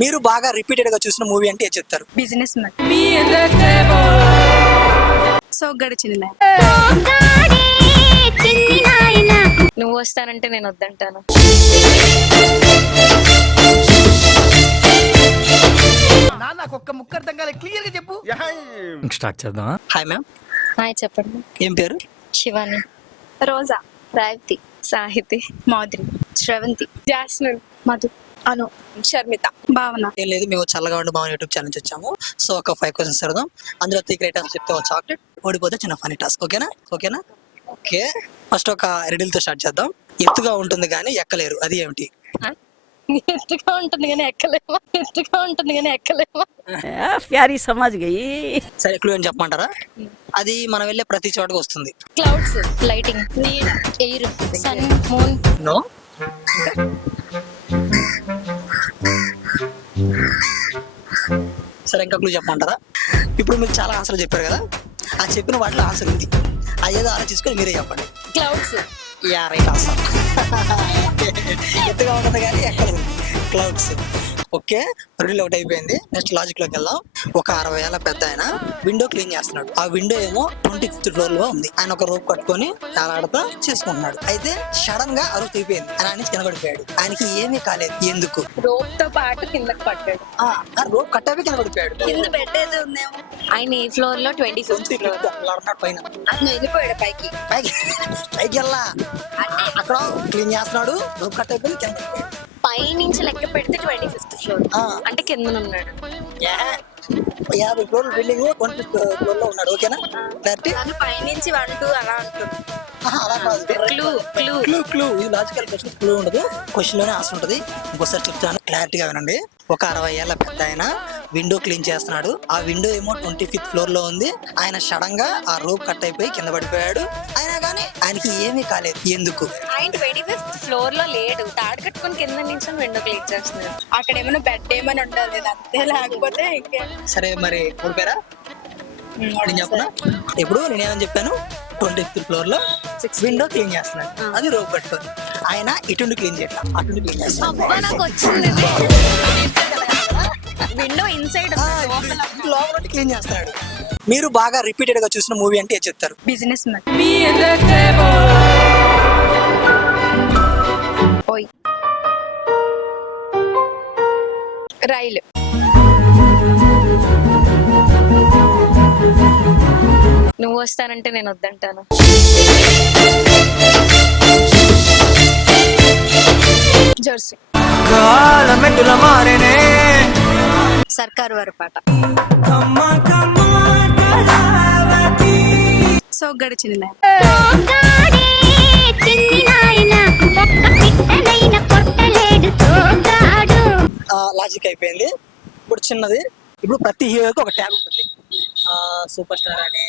మీరు బాగా రిపీటెడ్ గా చూసిన మూవీ అంటే ఏం చెప్తారు? Business man. సో గడిచింది. నువ్వు వస్తానంటే నేను వద్దంటాను. నాకు ఒక్క ముక్క అర్థం కాలే, క్లియర్ గా చెప్పు. స్టార్ట్ చేద్దాం. హాయ్ మ్యామ్, హాయ్ చెప్పండి. ఏం పేరు? శివాని, రోజా, రాయప్తి, సాహితి, మాధురి, శ్రవంతి, జాస్మిన్, మధు, అను, షర్మిత, భావన. ఏం లేదు, మేము చల్లగా ఉండి బాగా యూట్యూబ్ ఛానల్ వచ్చాము. సో ఒక 5 క్వశ్చన్స్ అడుగుదాం. అందులో 3 కరెక్ట్ ఆన్సర్ చెప్తే చాక్లెట్, ఓడిపోతే చిన్న ఫనీ టాస్క్. ఓకేనా? ఓకే. ఫస్ట్ ఒక రెడీల్ తో స్టార్ట్ చేద్దాం. ఎత్తుగా ఉంటుంది కానీ ఎక్కలేరు, అది ఏమిటి? ఎత్తుగా ఉంటుంది కానీ ఎక్కలేమా? ఎత్తుగా ఉంటుంది కానీ ఎక్కలేమా? ప్యారీ సమాజ్ గయి. సరే, క్లూ అని చెప్పమంటారా? అది మనం వెళ్ళే ప్రతి చోటకి వస్తుంది. క్లౌడ్స్, లైటింగ్, నీడ, ఎయిర్, సన్, మూన్. నో. సరే, ఇంకా క్లూ చెప్పమంటారా? ఇప్పుడు మీరు చాలా ఆన్సర్లు చెప్పారు కదా, ఆ చెప్పిన వాటిలో ఆన్సర్ ఉంది. అదేదో ఆలోచించుకొని మీరే చెప్పండి. క్లౌడ్స్. Yeah, right answer. ఎత్తుగా ఉంటుంది కానీ ఎక్కలేదు, క్లౌడ్స్. ఓకే, రెండు ఒకటి అయిపోయింది. నెక్స్ట్ లాజిక్ లోకి వెళ్దాం. ఒక 60 ఏళ్ళ పెద్ద ఆయన విండో క్లీన్ చేస్తున్నాడు. ఆ విండో ఏమో 25th ఫ్లోర్ లో ఉంది. ఆయన ఒక రోప్ కట్టుకొని ఆడతా చేసుకుంటున్నాడు. అయితే సడన్ గా అరువు తీపోయింది. ఆయన నుంచి కిందపడిపోయాడు. ఆయనకి ఏమీ కాలేదు, ఎందుకు? రోప్ తో పాటు కిందకి పట్టాడు. రోప్ కట్టాపి కిందపడిపోయాడు. కింద బెడ్ ఏదో ఉందేమో. ఆయన ఈ ఫ్లోర్ లో 25th ఫ్లోర్. పైన ఆయన వెళ్ళిపోయాడు పైకి. పైకి వెళ్ళా, అక్కడ క్లీన్ చేస్తున్నాడు. రోప్ కట్ అయిపోయింది, కింద పడిపోయాడు. పై నుంచి లెక్క పెడితే 25th ఫ్లోర్ అంటే కింద ఉన్నాడు. 50 ఫ్లోర్ బిల్డింగ్ 25th ఫ్లోర్ లో ఉన్నాడు. ఓకేనా? పై నుంచి 1 2 అలా ఉంటుంది. అలా కాదు, క్లూ. ఇది లాజికల్ క్వశ్చన్, క్లూ ఉండదు, క్వశ్చన్ లోనే ఆన్సర్ ఉంటుంది. ఇంకోసారి చెప్తాను, క్లారిటీగా వినండి. ఒక 60 ఏళ్ళ పెద్ద ఆయన విండో క్లీన్ చేస్తున్నాడు. ఆ విండో ఏమో 25th ఫ్లోర్ లో ఉంది. ఆయన సడన్ గా ఆ రోప్ కట్ అయిపోయి కింద పడిపోయాడు. అయినా కానీ ఆయనకి ఏమీ కాలేదు, ఎందుకు? ఆయన 25th ఫ్లోర్ లో లేడు, తాడు కట్టుకొని కింద నుంచి విండో క్లీన్ చేస్తున్నాడు. అక్కడ ఏమైనా బెడ్ ఏమైనా ఉండాలి, అంతే. లేకపోతే ఇంకే. సరే, మరి ఓడిపోయారా? నేను చెప్పనా? ఇప్పుడు నేనేమని చెప్పాను? 25th ఫ్లోర్ లో విండో క్లీన్ చేస్తున్నాడు. అది రోప్ కట్టుకొని. ఆయన ఇటుండి క్లీన్ చేయట్లా, అటుండి క్లీన్ చేస్తున్నాడు. నాకు వచ్చింది. విండో ఇన్సైడ్ లోపల క్లీన్ చేస్తున్నాడు. మీరు బాగా రిపీటెడ్ గా చూసిన మూవీ అంటే ఏం చెప్తారు? Business man. ఓయ్, రైలు. నువ్వు వస్తానంటే నేను వద్దంటాను. జెర్సీ. సర్కారు వారి పాట. సో గడిచింది. లాజిక్ అయిపోయింది. ఇప్పుడు చిన్నది. ఇప్పుడు ప్రతి హీరోకి ఒక ట్యాగ్ ఉంటుంది. సూపర్ స్టార్ అని,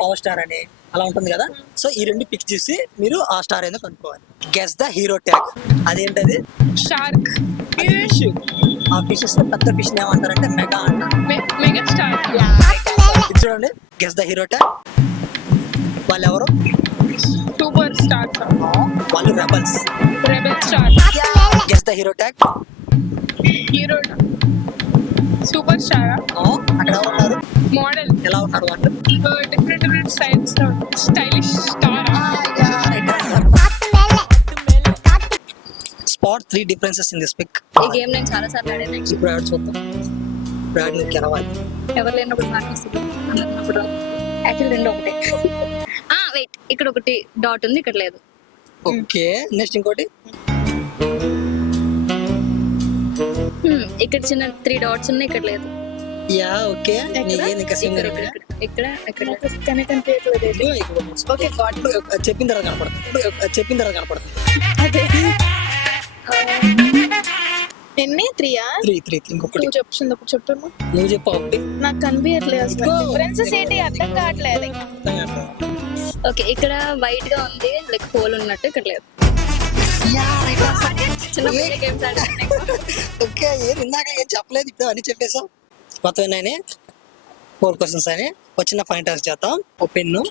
పవర్ స్టార్ అని అలా ఉంటుంది కదా. సో ఈ రెండు పిక్స్ చూసి మీరు ఆ స్టార్ ఏదో కనుక్కోవాలి. Guess the hero tag. అదేంటది? షార్క్. ఆ ఫిషెస్ పెద్ద ఫిష్ ఏమంటారంటే మెగా అంటారు. Mega star. చూడండి, గెస్ ద హీరో ట్యాగ్. వాళ్ళు ఎవరు? Super star. వాళ్ళు rebels. Rebel star. Guess the hero tag. Hero super star. అక్కడ ఎవరు ఉన్నారు? మోడల్. ఎలా ఉన్నారు వాళ్ళు? Different styles, stylish star. Spot 3 differences in this pic. ఈ గేమ్ నేను చాలా సార్లు ఆడాను. ఇప్పుడు ఎవరు చూద్దాం. ఇప్పుడు నువ్వు గెలవాలి. ఎవరు లేనప్పుడు నాకు ఇస్తుంది, అన్నప్పుడు యాక్చువల్ రెండు ఒకటే. వెయిట్, ఇక్కడ ఒకటి డాట్ ఉంది, ఇక్కడ లేదు. ఓకే, నెక్స్ట్ ఇంకోటి. ఇక్కడ చిన్న 3 డాట్స్ ఉన్నాయి, ఇక్కడ లేదు. Yeah, okay. ఇంకా సింగర్ ఇక్కడ ఓకే, చెప్పిన తర్వాత కనపడుతుంది. ఎన్ని? 3 ఇంకొకటి చెప్పమ్మా. నువ్వు చెప్పు. ఒకటి నాకు కనిపించట్లేదు అసలు. డిఫరెన్సెస్ ఏంటి అర్థం కావట్లేదు. ఓకే, ఇక్కడ వైట్ గా ఉంది, లైక్ హోల్ ఉన్నట్టు, ఇక్కడ లేదు. చిన్న గేమ్స్ ఆడుతున్నాయి. ఓకే, ఇందాక ఏం చెప్పలేదు, ఇప్పుడు అన్ని చెప్పేసాం. మొత్తం 4 questions అని. వచ్చిన ఫైన్ టాస్క్ చేద్దాం. ఓ పెన్ను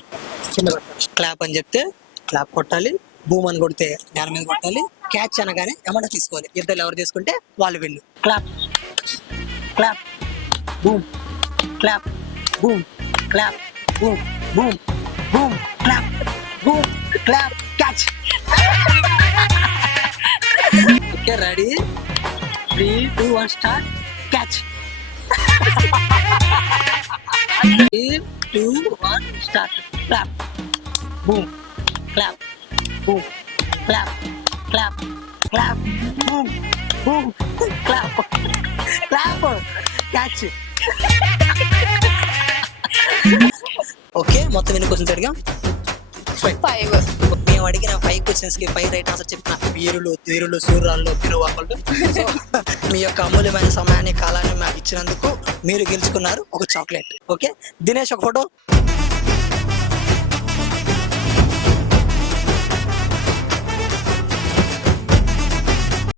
కింద క్లాప్ అని చెప్తే క్లాప్ కొట్టాలి. బూమ్ అని కొడితే నేల మీద కొట్టాలి. క్యాచ్ అనగానే ఏమన్నా తీసుకోవాలి. ఇద్దరు ఎవరు తీసుకుంటే వాళ్ళు విన్ను. Clap. clap, boom, clap, boom, clap, boom, boom, boom, clap, boom, clap, catch. Okay, ready? 3, 2, 1, start. Catch. 3, 2, 1, start. Clap, boom, clap, boom, clap, clap, clap, boom, boom, clap, clap, catch. Okay మొత్తం ఎన్ని questions అడిగాం? 5. మేము అడిగిన 5 questions కి 5 right answer చెప్పిన వీరులు తీరులు సూర్రాళ్ళు పిరువాళ్ళు. So మీ యొక్క అమూల్యమైన సమయాన్ని కాలాన్ని మాకు ఇచ్చినందుకు మీరు గెలుచుకున్నారు ఒక చాక్లెట్. ఓకే దినేష్ ఒక ఫోటో.